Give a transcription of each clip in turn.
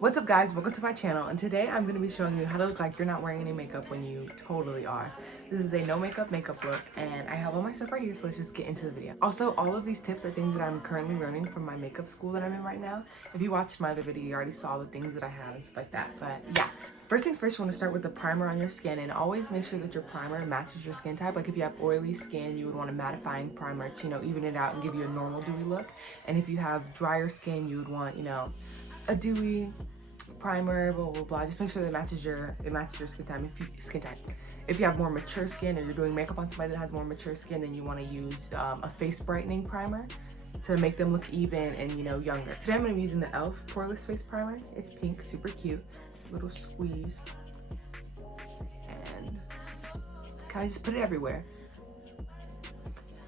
What's up guys, welcome to my channel, and today I'm going to be showing you how to look like you're not wearing any makeup when you totally are. This is a no makeup look, and I have all my stuff right here, so let's just get into the video. Also, all of these tips are things that I'm currently learning from my makeup school that I'm in right now. If you watched my other video, you already saw the things that I have and stuff like that, but yeah. First things first, you want to start with the primer on your skin, and always make sure that your primer matches your skin type. Like if you have oily skin, you would want a mattifying primer to, even it out and give you a normal dewy look. And if you have drier skin, you would want, a dewy primer, blah blah blah. Just make sure that it matches your skin type. If you have more mature skin, or you're doing makeup on somebody that has more mature skin, then you want to use a face brightening primer to make them look even and younger. Today I'm going to be using the e.l.f. poreless face primer. It's pink, super cute. Little squeeze, and kind of just put it everywhere.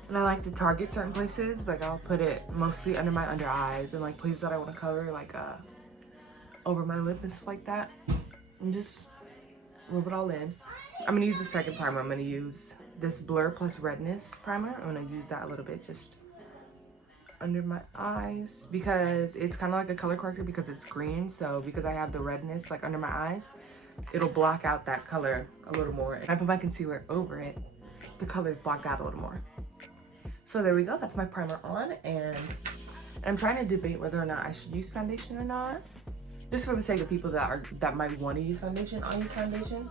And I like to target certain places. Like I'll put it mostly under my under eyes and like places that I want to cover, like over my lip and stuff like that, and just rub it all in. I'm gonna use the second primer. I'm gonna use this Blur Plus Redness primer. I'm gonna use that a little bit just under my eyes because it's kind of like a color corrector because it's green. So because I have the redness like under my eyes, it'll block out that color a little more. And I put my concealer over it, the color is blocked out a little more. So there we go, that's my primer on, and I'm trying to debate whether or not I should use foundation or not. Just for the sake of people that might want to use foundation, I'll use foundation.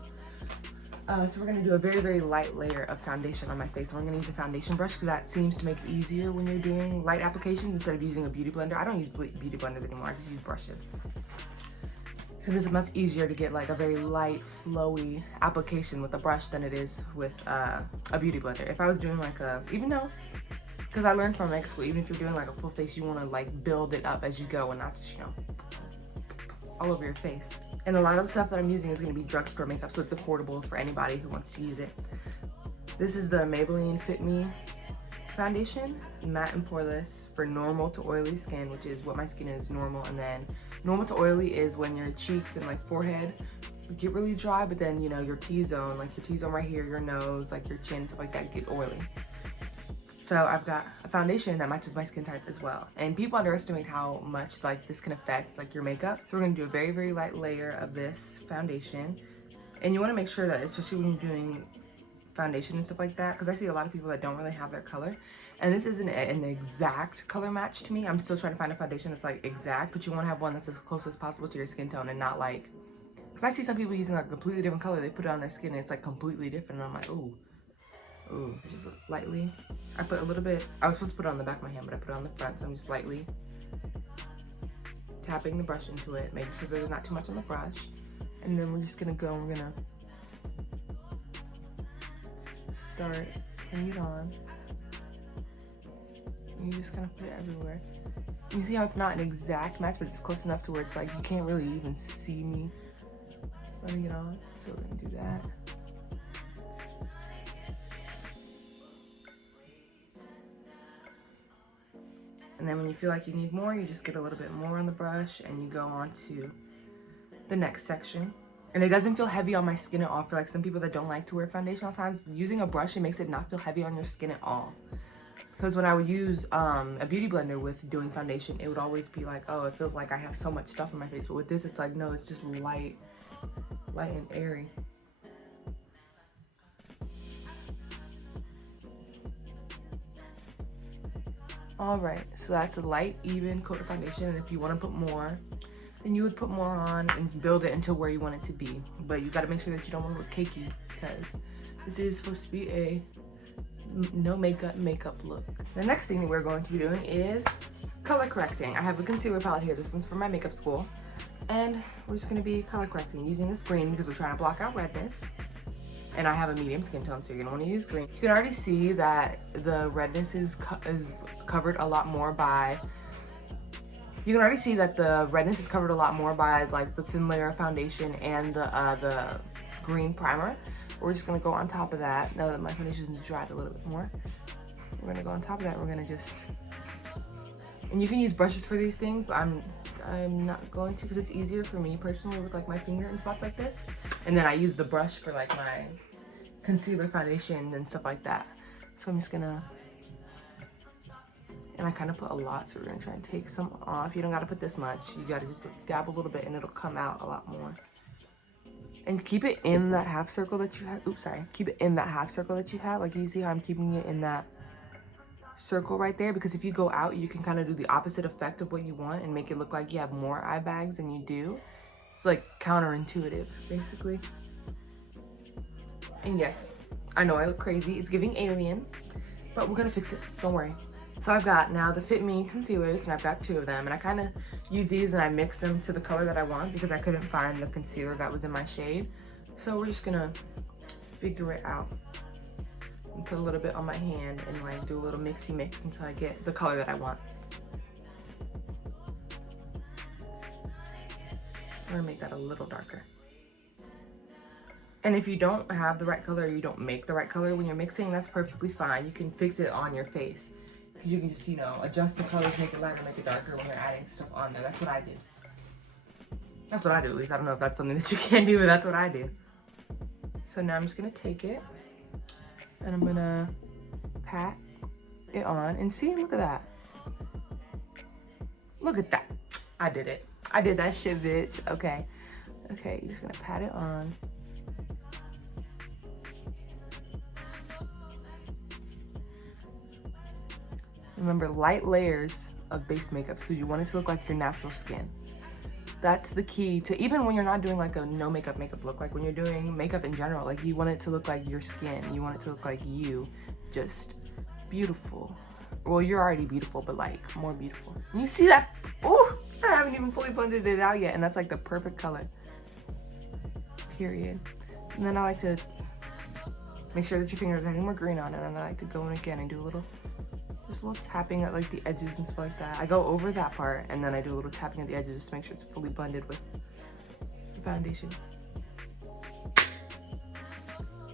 So we're going to do a very, very light layer of foundation on my face. And we're going to use a foundation brush because that seems to make it easier when you're doing light applications instead of using a beauty blender. I don't use beauty blenders anymore, I just use brushes. Because it's much easier to get like a very light, flowy application with a brush than it is with a beauty blender. If I was doing like because I learned from med school, even if you're doing like a full face, you want to like build it up as you go and not just, all over your face. And a lot of the stuff that I'm using is going to be drugstore makeup, so it's affordable for anybody who wants to use it. This is the Maybelline Fit Me foundation, matte and poreless for normal to oily skin, which is what my skin is, normal. And then normal to oily is when your cheeks and like forehead get really dry, but then your T-zone, like your T-zone right here, your nose, like your chin, stuff like that, get oily. So I've got a foundation that matches my skin type as well. And people underestimate how much like this can affect like your makeup. So we're gonna do a very, very light layer of this foundation. And you wanna make sure that, especially when you're doing foundation and stuff like that, because I see a lot of people that don't really have their color. And this isn't an exact color match to me. I'm still trying to find a foundation that's like exact, but you wanna have one that's as close as possible to your skin tone and not like, because I see some people using like a completely different color, they put it on their skin and it's like completely different. And I'm like, ooh, just lightly. I put a little bit, I was supposed to put it on the back of my hand, but I put it on the front, so I'm just lightly tapping the brush into it, making sure there's not too much on the brush. And then we're just gonna go, we're gonna start putting it on. And you just kind of put it everywhere. You see how it's not an exact match, but it's close enough to where it's like, you can't really even see me putting it on. So we're gonna do that. And then when you feel like you need more, you just get a little bit more on the brush and you go on to the next section. And it doesn't feel heavy on my skin at all. For like some people that don't like to wear foundation all the times, using a brush, it makes it not feel heavy on your skin at all. Because when I would use a beauty blender with doing foundation, it would always be like, oh, it feels like I have so much stuff on my face. But with this, it's like, no, it's just light and airy. All right, so that's a light, even coat of foundation, and if you want to put more, then you would put more on and build it until where you want it to be. But you got to make sure that you don't want to look cakey, because this is supposed to be a no makeup look. The next thing that we're going to be doing is color correcting. I have a concealer palette here. This one's from my makeup school, and we're just going to be color correcting using this green because we're trying to block out redness. And I have a medium skin tone, so you're gonna want to use green. You can already see that the redness is covered a lot more by, like the thin layer of foundation and the green primer. We're just gonna go on top of that. Now that my foundation is dried a little bit more, we're gonna go on top of that. We're gonna just, and you can use brushes for these things, but I'm not going to because it's easier for me personally with like my finger in spots like this. And then I use the brush for like my concealer, foundation, and stuff like that. So I'm just gonna And I kind of put a lot, so we're gonna try and take some off. You don't gotta put this much. You gotta just dab a little bit and it'll come out a lot more. And keep it in that half circle that you have. Oops, sorry. Keep it in that half circle that you have. Like, you see how I'm keeping it in that circle right there? Because if you go out, you can kind of do the opposite effect of what you want and make it look like you have more eye bags than you do. It's like counterintuitive, basically. And yes, I know I look crazy. It's giving alien, but we're gonna fix it. Don't worry. So I've got now the Fit Me concealers, and I've got 2 of them, and I kind of use these and I mix them to the color that I want because I couldn't find the concealer that was in my shade. So we're just gonna figure it out and put a little bit on my hand and like do a little mixy mix until I get the color that I want. I'm gonna make that a little darker. And if you don't have the right color or you don't make the right color when you're mixing, that's perfectly fine. You can fix it on your face. You can just, you know, adjust the colors, make it lighter, make it darker when you're adding stuff on there. That's what I do. That's what I do, at least. I don't know if that's something that you can do, but that's what I do. So now I'm just gonna take it and I'm gonna pat it on and see, look at that. Look at that. I did it. I did that shit, bitch. Okay. Okay, you're just gonna pat it on. Remember, light layers of base makeup because you want it to look like your natural skin. That's the key to, even when you're not doing like a no makeup look, like when you're doing makeup in general, like you want it to look like your skin. You want it to look like you, just beautiful. Well, you're already beautiful, but like more beautiful. And you see that? Oh, I haven't even fully blended it out yet, and that's like the perfect color. Period. And then I like to make sure that your fingers have any more green on it, and I like to go in again and do a little, just a little tapping at like the edges and stuff like that. I go over that part and then I do a little tapping at the edges just to make sure it's fully blended with the foundation.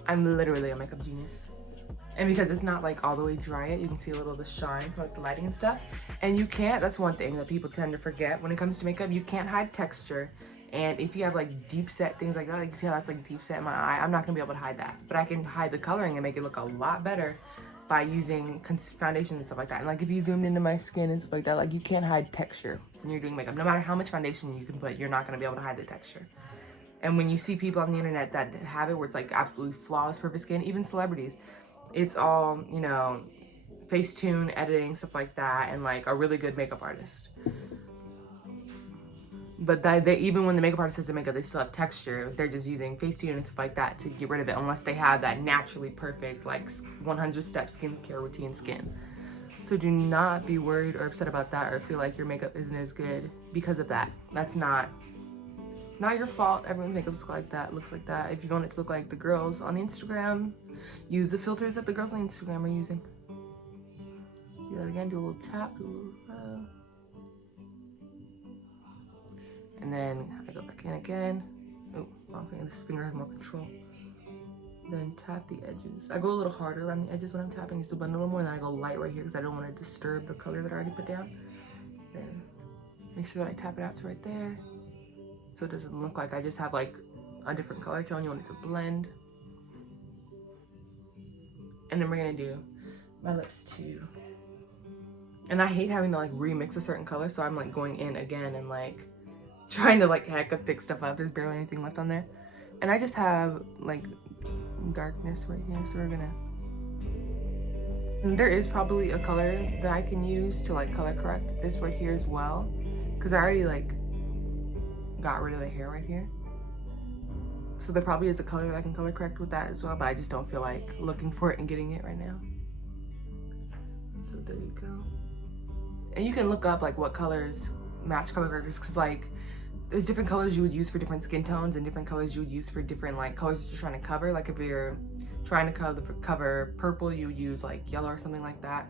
I'm literally a makeup genius. And because it's not like all the way dry yet, you can see a little of the shine from like the lighting and stuff. And you can't, that's one thing that people tend to forget when it comes to makeup, you can't hide texture. And if you have like deep set things like that, like you see how that's like deep set in my eye, I'm not gonna be able to hide that. But I can hide the coloring and make it look a lot better by using foundation and stuff like that. And like if you zoomed into my skin and stuff like that, like you can't hide texture when you're doing makeup. No matter how much foundation you can put, you're not gonna be able to hide the texture. And when you see people on the internet that have it where it's like absolutely flawless, perfect skin, even celebrities, it's all, you know, Facetune, editing, stuff like that, and like a really good makeup artist. But they even when the makeup artist does the makeup, they still have texture. They're just using Facetune and stuff like that to get rid of it, unless they have that naturally perfect, like 100-step skincare routine skin. So do not be worried or upset about that or feel like your makeup isn't as good because of that. That's not your fault. Everyone's makeup looks like that. If you want it to look like the girls on Instagram, use the filters that the girls on Instagram are using. Do that again, do a little tap, do a little rub. And then I go back in again. Oh, wrong finger. This finger has more control. Then tap the edges. I go a little harder around the edges when I'm tapping just to blend a little more. And then I go light right here because I don't want to disturb the color that I already put down. Then make sure that I tap it out to right there. So it doesn't look like I just have like a different color tone. You want it to blend. And then we're going to do my lips too. And I hate having to like remix a certain color. So I'm like going in again and like trying to like hecka pick stuff up. There's barely anything left on there. And I just have like darkness right here. So we're gonna, and there is probably a color that I can use to like color correct this right here as well. Cause I already like got rid of the hair right here. So there probably is a color that I can color correct with that as well, but I just don't feel like looking for it and getting it right now. So there you go. And you can look up like what colors match color correctors, cause like there's different colors you would use for different skin tones and different colors you would use for different like colors that you're trying to cover. Like if you're trying to cover purple, you would use like yellow or something like that.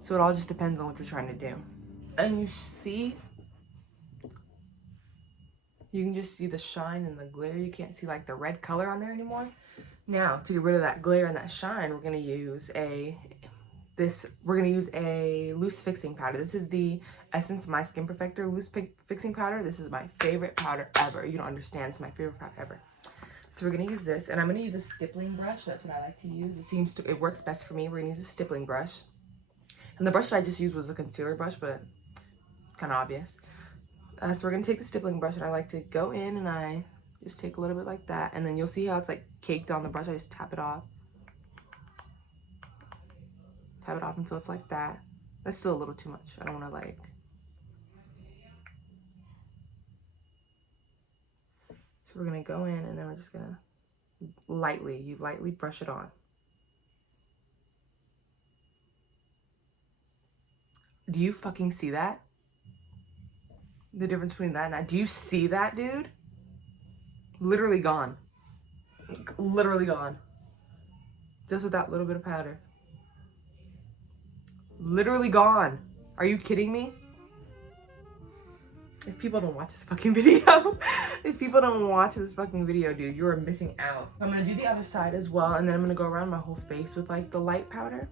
So it all just depends on what you're trying to do. And you see, you can just see the shine and the glare. You can't see like the red color on there anymore. Now to get rid of that glare and that shine, we're gonna use a loose fixing powder. This is the Essence My Skin Perfector loose fixing powder. This is my favorite powder ever. You don't understand, it's my favorite powder ever. So we're gonna use this, and I'm gonna use a stippling brush. That's what I like to use. It works best for me. We're gonna use a stippling brush. And the brush that I just used was a concealer brush, but kind of obvious. So we're gonna take the stippling brush, and I like to go in and I just take a little bit like that, and then you'll see how it's like caked on the brush. I just tap it off until it's like that. That's still a little too much. I don't want to like. So we're gonna go in, and then we're just gonna lightly brush it on. Do you fucking see that? The difference between that and that. Do you see that, dude? Literally gone. Literally gone. Just with that little bit of powder. Literally gone. Are you kidding me? If people don't watch this fucking video, dude, you are missing out. I'm gonna do the other side as well, and then I'm gonna go around my whole face with like the light powder,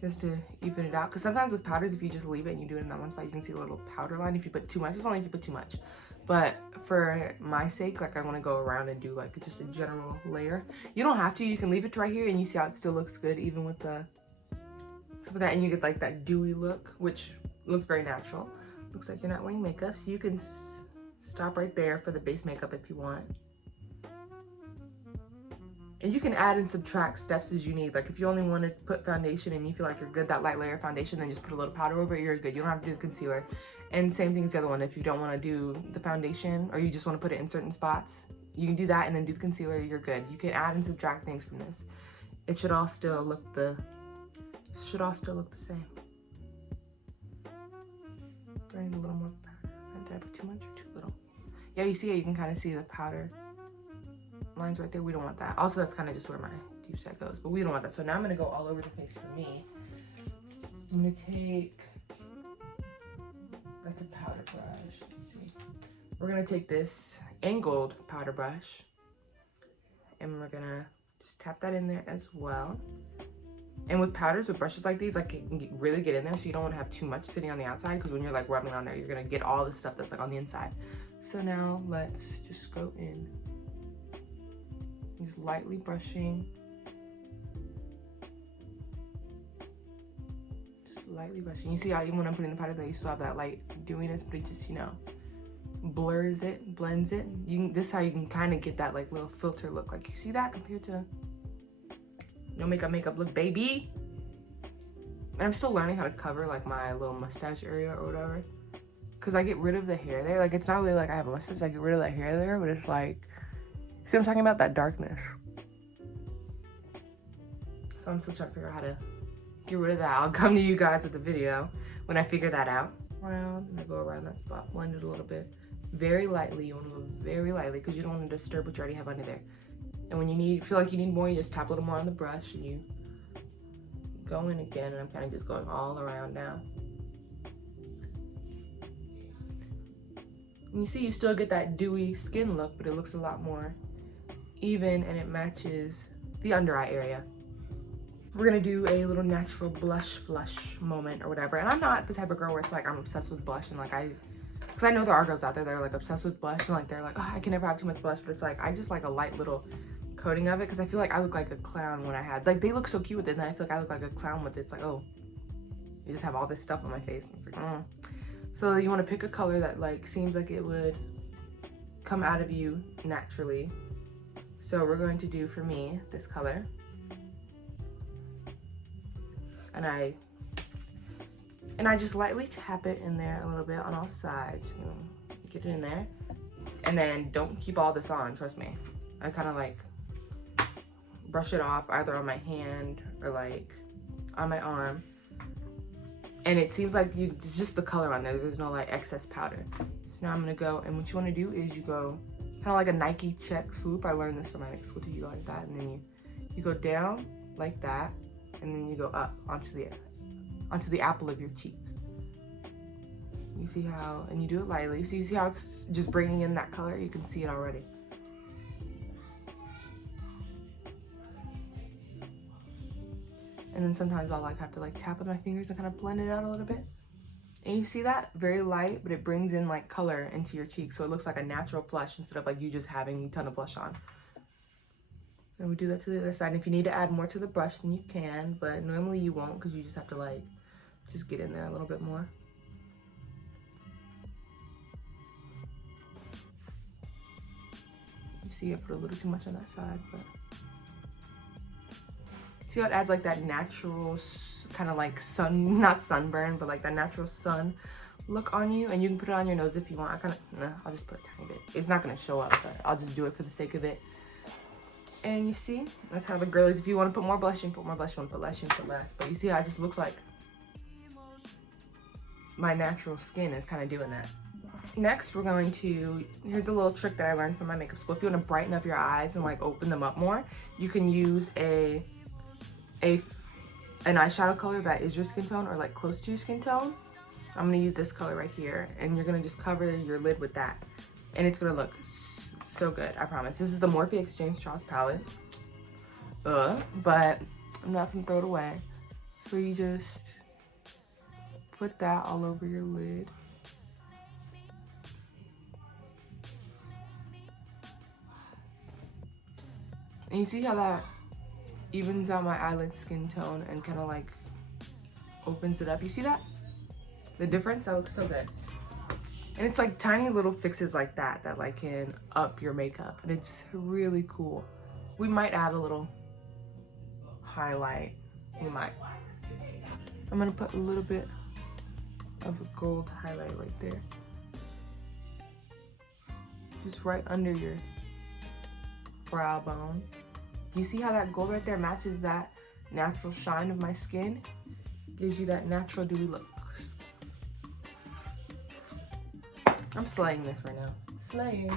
just to even it out. Because sometimes with powders, if you just leave it and you do it in that one spot, you can see a little powder line if you put too much. It's only if you put too much. But for my sake, like I want to go around and do like just a general layer. You don't have to. You can leave it right here, and you see how it still looks good even with the some of that, and you get like that dewy look, which looks very natural. Looks like you're not wearing makeup, so you can stop right there for the base makeup if you want. And you can add and subtract steps as you need. Like if you only want to put foundation and you feel like you're good, that light layer of foundation, then just put a little powder over it, you're good. You don't have to do the concealer. And same thing as the other one. If you don't want to do the foundation, or you just want to put it in certain spots, you can do that and then do the concealer, you're good. You can add and subtract things from this. It should all still look the same. Throwing a little more powder. Did I put too much or too little? Yeah, you see how you can kind of see the powder lines right there. We don't want that. Also, that's kind of just where my deep set goes, but we don't want that. So now I'm gonna go all over the face for me. I'm gonna take, that's a powder brush. Let's see. We're gonna take this angled powder brush, and we're gonna just tap that in there as well. And with powders, with brushes like these, like it can really get in there, so you don't want to have too much sitting on the outside, because when you're like rubbing on there, you're gonna get all the stuff that's like on the inside. So now let's just go in, just lightly brushing, just lightly brushing. You see how even when I'm putting the powder there, you still have that light dewiness, but it just, you know, blurs it, blends it. This is how you can kind of get that like little filter look. Like you see that compared to no makeup look, baby. And I'm still learning how to cover like my little mustache area or whatever, because I get rid of the hair there. Like it's not really like I have a mustache, I get rid of that hair there, but it's like, see what I'm talking about? That darkness. So I'm still trying to figure out how to get rid of that. I'll come to you guys with the video when I figure that out. Around, and I go around that spot, blend it a little bit. Very lightly, you want to go very lightly, because you don't want to disturb what you already have under there. And when you feel like you need more, you just tap a little more on the brush and you go in again, and I'm kind of just going all around now. And you see you still get that dewy skin look, but it looks a lot more even, and it matches the under eye area. We're gonna do a little natural blush flush moment or whatever. And I'm not the type of girl where it's like I'm obsessed with blush, and like because I know there are girls out there that are like obsessed with blush, and like they're like, oh, I can never have too much blush, but it's like I just like a light little coating of it, because I feel like I look like a clown when I had, like, they look so cute with it, and I feel like I look like a clown with it. It's like, oh, you just have all this stuff on my face, and it's like, oh. So you want to pick a color that like seems like it would come out of you naturally. So we're going to do, for me, this color, and I just lightly tap it in there a little bit on all sides, you know, get it in there, and then don't keep all this on, trust me. I kind of like brush it off either on my hand or like on my arm, and it seems like it's just the color on there. There's no like excess powder. So now I'm gonna go, and what you want to do is you go kind of like a Nike check swoop. I learned this from my next school too. You go like that, and then you go down like that, and then you go up onto the apple of your cheek. You see how, and you do it lightly. So you see how it's just bringing in that color? You can see it already. And then sometimes I'll like have to like tap with my fingers and kind of blend it out a little bit. And you see that? Very light, but it brings in like color into your cheek, so it looks like a natural blush instead of like you just having a ton of blush on. And we do that to the other side. And if you need to add more to the brush, then you can, but normally you won't because you just have to like, just get in there a little bit more. You see I put a little too much on that side, but see how it adds like that natural kind of like sun, not sunburn, but like that natural sun look on you. And you can put it on your nose if you want. I kind of, nah, I'll just put a tiny bit. It's not gonna show up, but I'll just do it for the sake of it. And you see, that's how the girl is. If you want to put more blush, you can put more blush. You want to put less, you can put less. But you see how it just looks like my natural skin is kind of doing that. Next, we're going to, here's a little trick that I learned from my makeup school. If you want to brighten up your eyes and like open them up more, you can use an eyeshadow color that is your skin tone or like close to your skin tone. I'm going to use this color right here, and you're going to just cover your lid with that. And it's going to look so good, I promise. This is the Morphe X James Charles palette. But I'm not gonna throw it away. So you just put that all over your lid. And you see how that evens out my eyelid skin tone and kind of like opens it up. You see that? The difference? That looks so good. And it's like tiny little fixes like that that like can up your makeup, and it's really cool. We might add a little highlight. We might. I'm gonna put a little bit of a gold highlight right there. Just right under your brow bone. You see how that gold right there matches that natural shine of my skin? Gives you that natural dewy look. I'm slaying this right now. Slaying.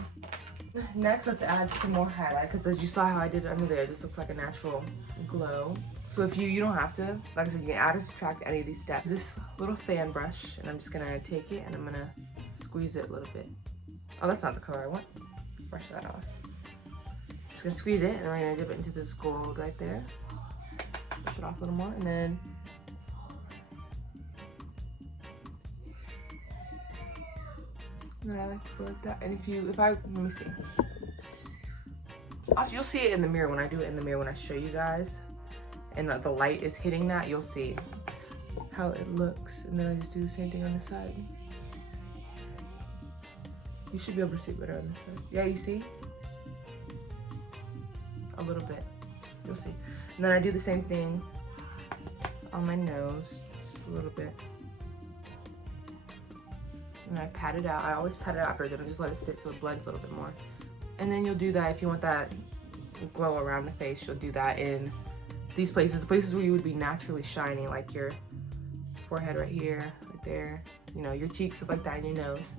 Next, let's add some more highlight, because as you saw how I did it under there, it just looks like a natural glow. So if you don't have to, like I said, you can add or subtract any of these steps. This little fan brush, and I'm just gonna take it and I'm gonna squeeze it a little bit. Oh, that's not the color I want. Brush that off. Just gonna squeeze it, and we're gonna dip it into this gold right there. Push it off a little more, and then I like to go like that. And let me see. Also, you'll see it in the mirror when I do it in the mirror when I show you guys. And the light is hitting that, you'll see how it looks. And then I just do the same thing on this side. You should be able to see better on this side. Yeah, you see? A little bit. You'll see. And then I do the same thing on my nose, just a little bit. And I pat it out. I always pat it out after, then I just let it sit so it blends a little bit more. And then you'll do that if you want that glow around the face. You'll do that in these places, the places where you would be naturally shining, like your forehead right here, right there, you know, your cheeks, stuff like that, and your nose.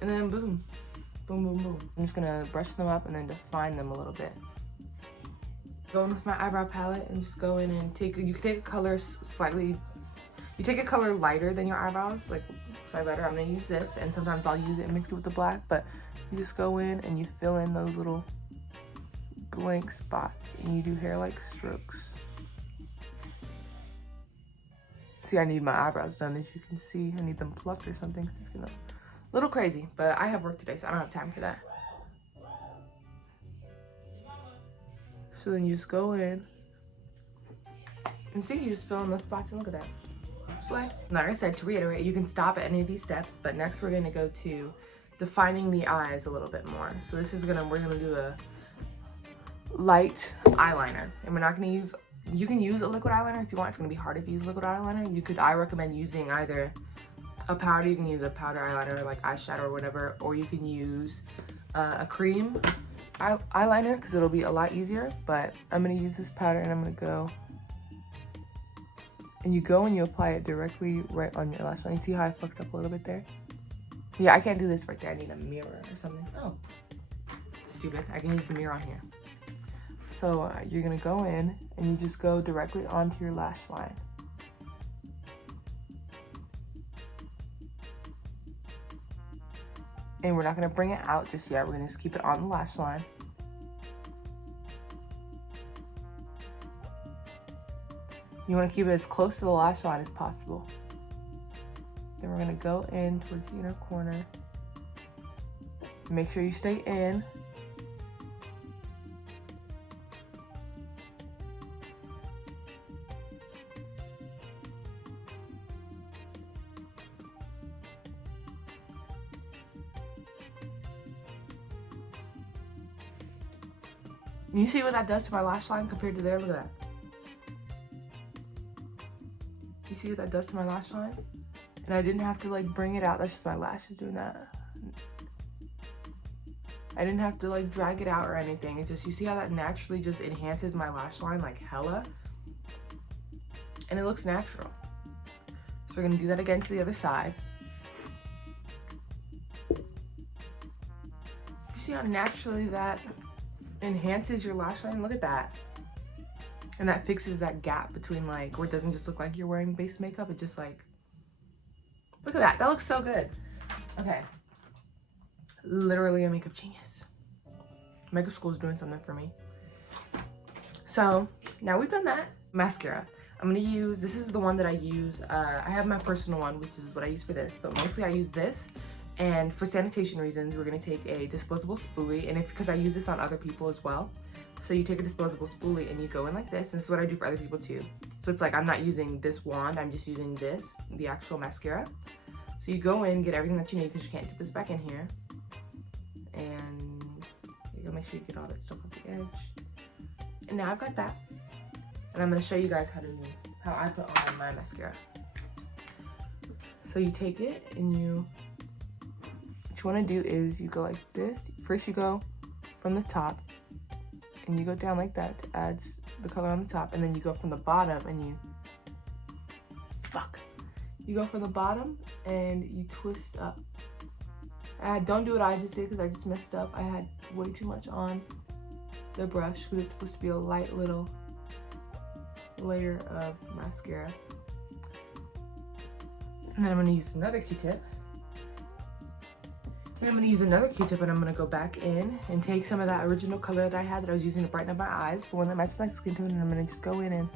And then boom, boom, boom, boom. I'm just gonna brush them up and then define them a little bit. Go in with my eyebrow palette and just go in and you can take a color slightly, you take a color lighter than your eyebrows, like slightly lighter. I'm gonna use this, and sometimes I'll use it and mix it with the black, but you just go in and you fill in those little blank spots, and you do hair-like strokes. See, I need my eyebrows done, as you can see. I need them plucked or something, because it's gonna a little crazy, but I have work today, so I don't have time for that. So then you just go in and see, you just fill in those spots, and look at that. Slay. Like I said, to reiterate, you can stop at any of these steps, but next we're gonna go to defining the eyes a little bit more. So this is we're gonna do a light eyeliner, and we're not gonna use, you can use a liquid eyeliner if you want. It's gonna be hard if you use liquid eyeliner. I recommend using either a powder, you can use a powder eyeliner like eyeshadow or whatever, or you can use a cream eyeliner because it'll be a lot easier. But I'm gonna use this powder, and I'm gonna go, and you go and you apply it directly right on your lash line. You see how I fucked up a little bit there? Yeah, I can't do this right there. I need a mirror or something. Oh, stupid. I can use the mirror on here. So you're gonna go in and you just go directly onto your lash line. And we're not gonna bring it out just yet. We're gonna just keep it on the lash line. You wanna keep it as close to the lash line as possible. Then we're gonna go in towards the inner corner. Make sure you stay in. You see what that does to my lash line compared to there? Look at that. You see what that does to my lash line? And I didn't have to like bring it out. That's just my lashes doing that. I didn't have to like drag it out or anything. It just, you see how that naturally just enhances my lash line like hella? And it looks natural. So we're gonna do that again to the other side. You see how naturally that enhances your lash line? Look at that. And that fixes that gap between like, where it doesn't just look like you're wearing base makeup. It just like, look at that. That looks so good. Okay. Literally a makeup genius. Makeup school is doing something for me. So now we've done that. Mascara. I'm gonna use, this is the one that I use. I have my personal one, which is what I use for this, but mostly I use this. And for sanitation reasons, we're gonna take a disposable spoolie, and because I use this on other people as well. So you take a disposable spoolie and you go in like this. This is what I do for other people too. So it's like I'm not using this wand, I'm just using this, the actual mascara. So you go in, get everything that you need because you can't dip this back in here. And you gotta make sure you get all that stuff off the edge. And now I've got that. And I'm gonna show you guys how I put on my mascara. So you take it and what you wanna do is you go like this. First you go from the top and you go down like that to add the color on the top, and then you go from the bottom and you go from the bottom and you twist up. Don't do what I just did because I just messed up. I had way too much on the brush because it's supposed to be a light little layer of mascara. And then I'm gonna use another Q-tip. Then I'm gonna use another Q-tip and I'm gonna go back in and take some of that original color that I had that I was using to brighten up my eyes, the one that matches my skin tone, and I'm gonna just go in and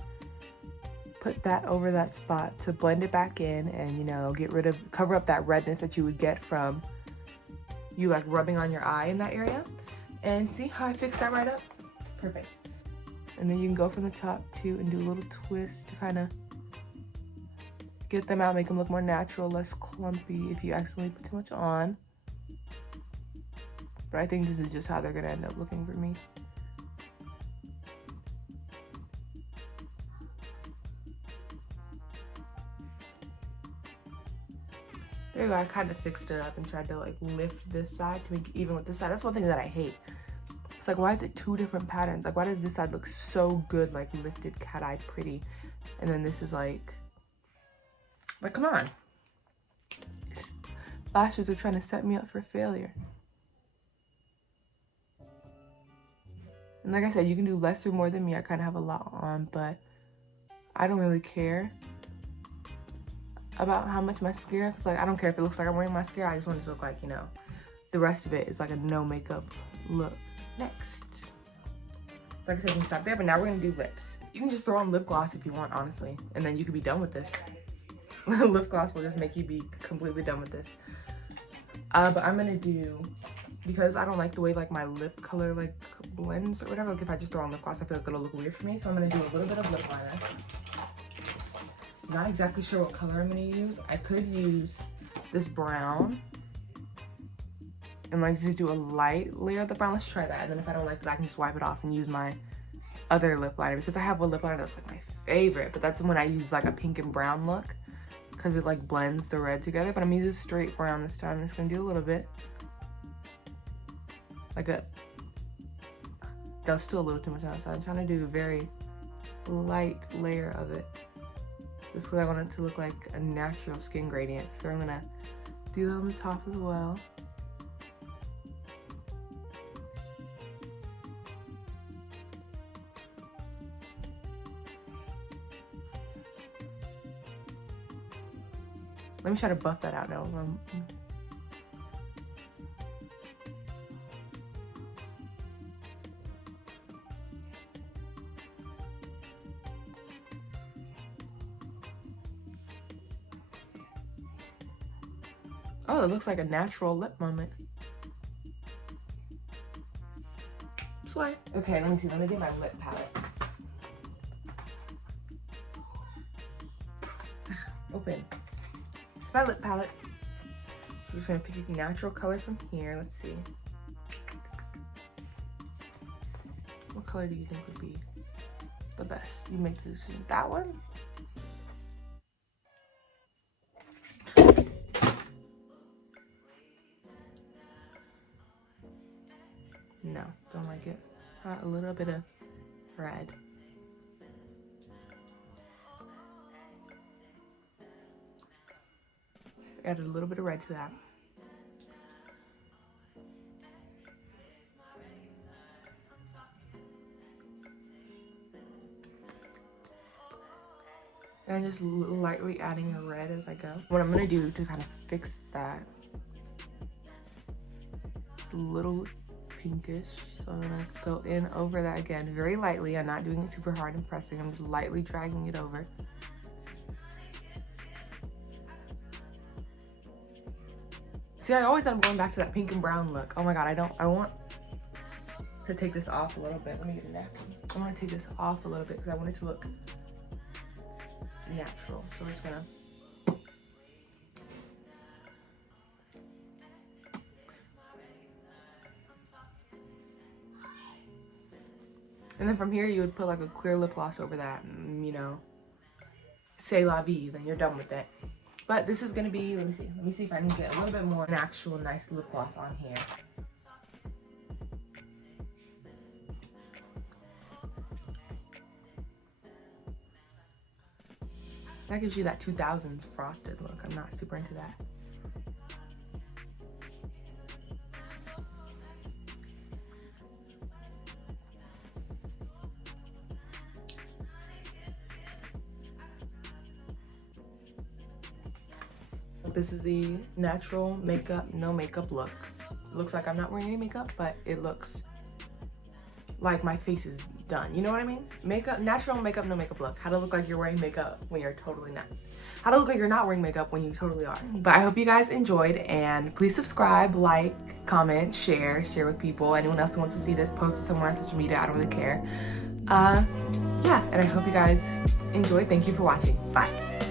put that over that spot to blend it back in and, you know, cover up that redness that you would get from you like rubbing on your eye in that area. And see how I fixed that right up? Perfect. And then you can go from the top too and do a little twist to kind of get them out, make them look more natural, less clumpy if you accidentally put too much on. But I think this is just how they're gonna end up looking for me. There you go, I kind of fixed it up and tried to like lift this side to make it even with this side. That's one thing that I hate. It's like, why is it two different patterns? Like, why does this side look so good, like lifted, cat-eyed, pretty? And then this is like come on. Lashes are trying to set me up for failure. And like I said, you can do less or more than me. I kind of have a lot on, but I don't really care about how much mascara, because like I don't care if it looks like I'm wearing mascara. I just want it to look like, you know, the rest of it is like a no makeup look. Next, so like I said, you can stop there, but now we're gonna do lips. You can just throw on lip gloss if you want, honestly, and then you could be done with this. Lip gloss will just make you be completely done with this. But I'm gonna do, because I don't like the way like my lip color like blends or whatever, like if I just throw on lip gloss, I feel like it'll look weird for me. So I'm gonna do a little bit of lip liner. Not exactly sure what color I'm gonna use. I could use this brown and like just do a light layer of the brown. Let's try that. And then if I don't like it, I can just wipe it off and use my other lip liner, because I have one lip liner that's like my favorite, but that's when I use like a pink and brown look because it like blends the red together. But I'm using straight brown this time. I'm just gonna do a little bit. That was still a little too much on that side. I'm trying to do a very light layer of it, just because I want it to look like a natural skin gradient. So I'm gonna do that on the top as well. Let me try to buff that out now. Oh, it looks like a natural lip moment. Slay. Okay, let me see. Let me get my lip palette. Open. It's my lip palette. So I'm just gonna pick a natural color from here. Let's see. What color do you think would be the best? You make the decision. That one? No, don't like it. A little bit of red. Add a little bit of red to that. And I'm just lightly adding the red as I go. What I'm gonna do to kind of fix that, it's a little pinkish, so I'm gonna go in over that again, very lightly. I'm not doing it super hard and pressing, I'm just lightly dragging it over. See, I always end up going back to that pink and brown look. Oh my god, I want to take this off a little bit. Let me get a napkin. I want to take this off a little bit because I want it to look natural. So we're just gonna and then from here you would put like a clear lip gloss over that, and, you know, c'est la vie, then you're done with it. But this is gonna be, let me see if I can get a little bit more actual nice lip gloss on here. That gives you that 2000s frosted look. I'm not super into that. This is the natural makeup, no makeup look. Looks like I'm not wearing any makeup, but it looks like my face is done. You know what I mean? Makeup, natural makeup, no makeup look. How to look like you're wearing makeup when you're totally not. How to look like you're not wearing makeup when you totally are. But I hope you guys enjoyed, and please subscribe, like, comment, share with people. Anyone else who wants to see this, post it somewhere on social media. I don't really care. Yeah, and I hope you guys enjoyed. Thank you for watching. Bye.